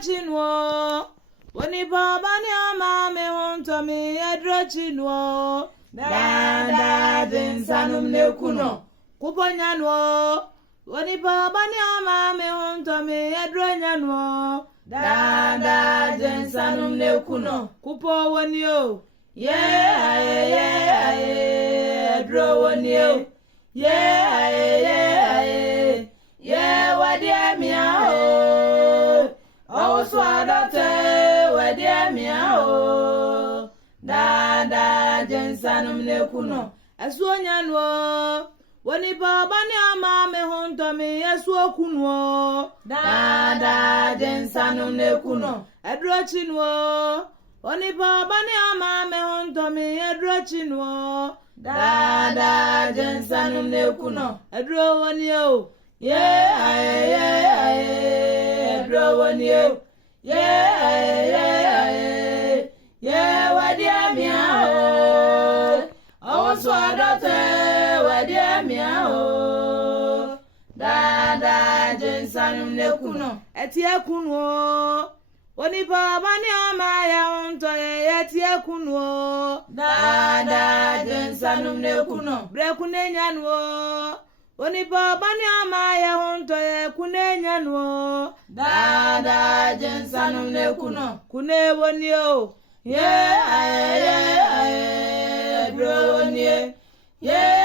chinwo. Woni baba ni ama me honto mi edro chinwo. Dada jensanum ne kuno. Kuponyanwo. Woni baba ni ama me honto mi edro nyanwo. Dada jensanum ne kuno. Kupo woni o. Yeah, edro woni o. Yeah, wadia miao. Oh, swadate, wadia miao. Dada jensanum ne kuno. Eswonyanwo. Woni baba ni ama me honto mi eswo kunwo. Dada jensanum ne kuno. Edro chinwo. Woni baba ni ama me honto mi edro chinwo. Dada jensanum ne kuno. Edro woni o. Yeah, edro woni o. Yeah, wadia miao. Awoso adote wadia miao. Dada jensanum ne kuno. Etie kunwo. Woni baba ni ama ya honto etie kunwo. Dada jensanum ne kuno. Bre kunenyanwo. Woni baba ni ama ya honto kunenyanwo. Dada jensanum ne kuno. Kune woni o. Yeah, bro woni. Yeah.